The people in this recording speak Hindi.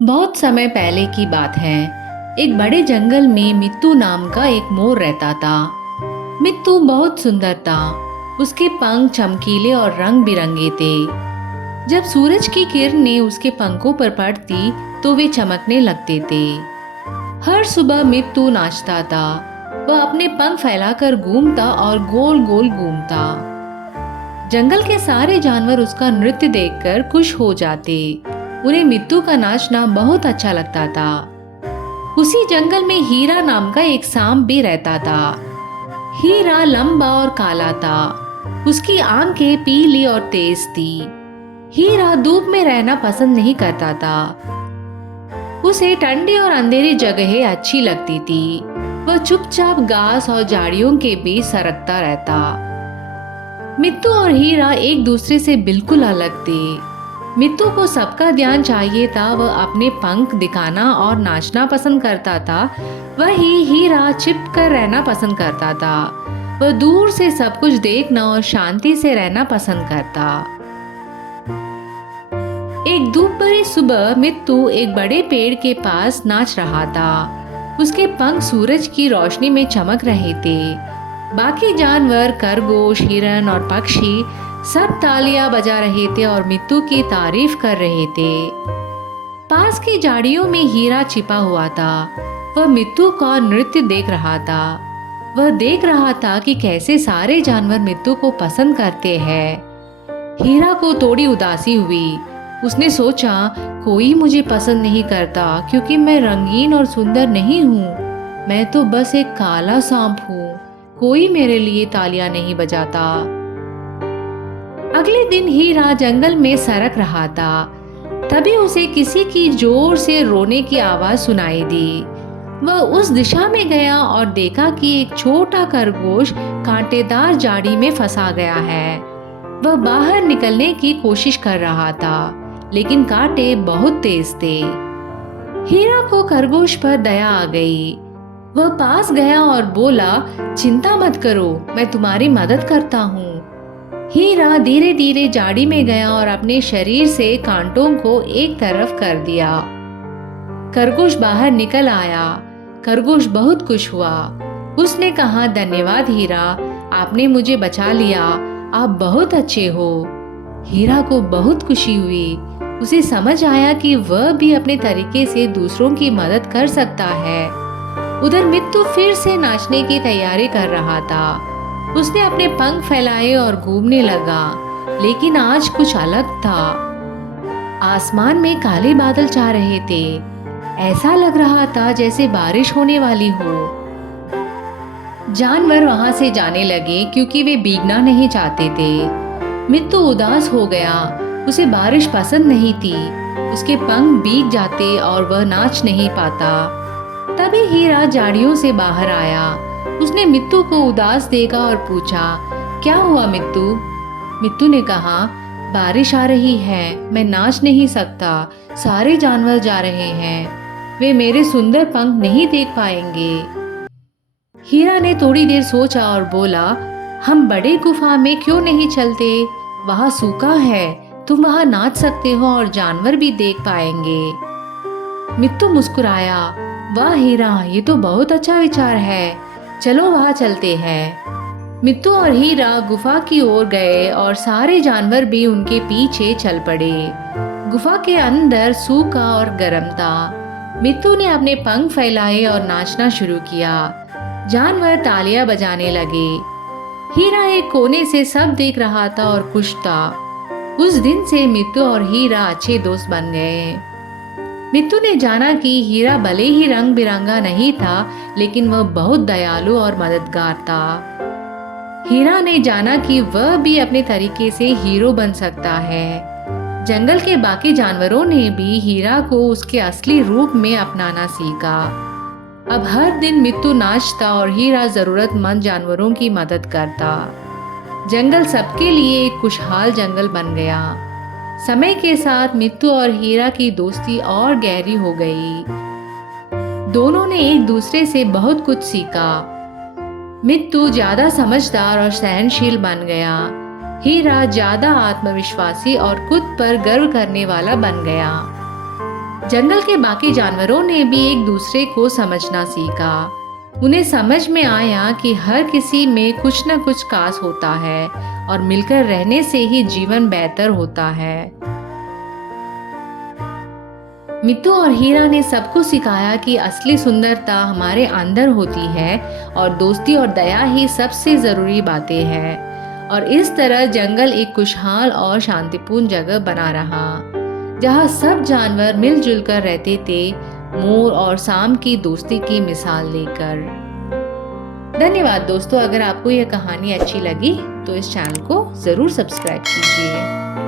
बहुत समय पहले की बात है। एक बड़े जंगल में मित्तू नाम का एक मोर रहता था। मित्तू बहुत सुंदर था। उसके पंख चमकीले और रंग बिरंगे थे। जब सूरज की किरणें उसके पंखों पर पड़ती तो वे चमकने लगते थे। हर सुबह मित्तू नाचता था। वह अपने पंख फैलाकर घूमता और गोल गोल घूमता। जंगल के सारे जानवर उसका नृत्य देखकर खुश हो जाते। उन्हें मित्तू का नाचना बहुत अच्छा लगता था। उसी जंगल में हीरा नाम का एक सांप भी रहता था। हीरा लंबा और काला था। उसकी आंखें पीली और तेज थी। हीरा धूप में रहना पसंद नहीं करता था। उसे ठंडी और अंधेरी जगहें अच्छी लगती थी। वह चुपचाप घास और झाड़ियों के बीच सरकता रहता। मित्तू और हीरा एक दूसरे से बिल्कुल अलग थे। मित्तू को सबका ध्यान चाहिए था। वह अपने पंख दिखाना और नाचना पसंद करता था। वही हीरा छिप कर रहना पसंद करता था। वह दूर से सब कुछ देखना और शांति से रहना पसंद करता। एक धूप भरी सुबह मित्तू एक बड़े पेड़ के पास नाच रहा था। उसके पंख सूरज की रोशनी में चमक रहे थे। बाकी जानवर खरगोश, हिरन और पक्षी सब तालियां बजा रहे थे और मित्तू की तारीफ कर रहे थे। पास की झाड़ियों में हीरा छिपा हुआ था। वह मित्तू का नृत्य देख रहा था। वह देख रहा था कि कैसे सारे जानवर मित्तू को पसंद करते हैं। हीरा को थोड़ी उदासी हुई। उसने सोचा, कोई मुझे पसंद नहीं करता क्योंकि मैं रंगीन और सुंदर नहीं हूँ। मैं तो बस एक काला सांप हूँ। कोई मेरे लिए तालियां नहीं बजाता। अगले दिन हीरा जंगल में सरक रहा था। तभी उसे किसी की जोर से रोने की आवाज सुनाई दी। वह उस दिशा में गया और देखा कि एक छोटा खरगोश कांटेदार झाड़ी में फंसा गया है। वह बाहर निकलने की कोशिश कर रहा था, लेकिन कांटे बहुत तेज थे। हीरा को खरगोश पर दया आ गई। वह पास गया और बोला, चिंता मत करो, मैं तुम्हारी मदद करता हूँ। हीरा धीरे धीरे झाड़ी में गया और अपने शरीर से कांटों को एक तरफ कर दिया। खरगोश बाहर निकल आया। खरगोश बहुत खुश हुआ। उसने कहा, धन्यवाद हीरा, आपने मुझे बचा लिया। आप बहुत अच्छे हो। हीरा को बहुत खुशी हुई। उसे समझ आया कि वह भी अपने तरीके से दूसरों की मदद कर सकता है। उधर मित्तू फिर से नाचने की तैयारी कर रहा था। उसने अपने पंख फैलाए और घूमने लगा, लेकिन आज कुछ अलग था। आसमान में काले बादल छा रहे थे। ऐसा लग रहा था जैसे बारिश होने वाली हो। जानवर वहां से जाने लगे क्योंकि वे भीगना नहीं चाहते थे। मित्तू उदास हो गया। उसे बारिश पसंद नहीं थी। उसके पंख भीग जाते और वह नाच नहीं पाता। तभी हीरा झाड़ियों से बाहर आया। उसने मित्तू को उदास देखा और पूछा, क्या हुआ मित्तू? मित्तू ने कहा, बारिश आ रही है, मैं नाच नहीं सकता। सारे जानवर जा रहे हैं। वे मेरे सुंदर पंख नहीं देख पाएंगे। हीरा ने थोड़ी देर सोचा और बोला, हम बड़े गुफा में क्यों नहीं चलते? वहाँ सूखा है, तुम वहाँ नाच सकते हो और जानवर भी देख पाएंगे। मित्तू मुस्कुराया, वाह हीरा, ये तो बहुत अच्छा विचार है। चलो वहाँ चलते हैं। मित्तू और हीरा गुफा की ओर गए और सारे जानवर भी उनके पीछे चल पड़े। गुफा के अंदर सूखा और गर्म था। मित्तू ने अपने पंख फैलाए और नाचना शुरू किया। जानवर तालियां बजाने लगे। हीरा एक कोने से सब देख रहा था और खुश था। उस दिन से मित्तू और हीरा अच्छे दोस्त बन गए। मित्तू ने जाना कि हीरा भले ही रंग बिरंगा नहीं था, लेकिन वह बहुत दयालु और मददगार था। हीरा ने जाना कि वह भी अपने तरीके से हीरो बन सकता है। जंगल के बाकी जानवरों ने भी हीरा को उसके असली रूप में अपनाना सीखा। अब हर दिन मित्तू नाचता और हीरा जरूरतमंद जानवरों की मदद करता। जंगल सबके लिए एक खुशहाल जंगल बन गया। समय के साथ मित्तू और हीरा की दोस्ती और गहरी हो गई। दोनों ने एक दूसरे से बहुत कुछ सीखा। मित्तू ज्यादा समझदार और सहनशील बन गया। हीरा ज्यादा आत्मविश्वासी और खुद पर गर्व करने वाला बन गया। जंगल के बाकी जानवरों ने भी एक दूसरे को समझना सीखा। उन्हें समझ में आया कि हर किसी में कुछ न कुछ खास होता है और मिलकर रहने से ही जीवन बेहतर होता है। मित्तू और हीरा ने सबको सिखाया कि असली सुंदरता हमारे अंदर होती है और दोस्ती और दया ही सबसे ज़रूरी बातें हैं। और इस तरह जंगल एक खुशहाल और शांतिपूर्ण जगह बना रहा, जहाँ सब जानवर मिलजुल कर रहते थे, मोर और सांप की दोस्ती की मिसाल लेकर। धन्यवाद दोस्तों, अगर आपको यह कहानी अच्छी लगी तो इस चैनल को ज़रूर सब्सक्राइब कीजिए।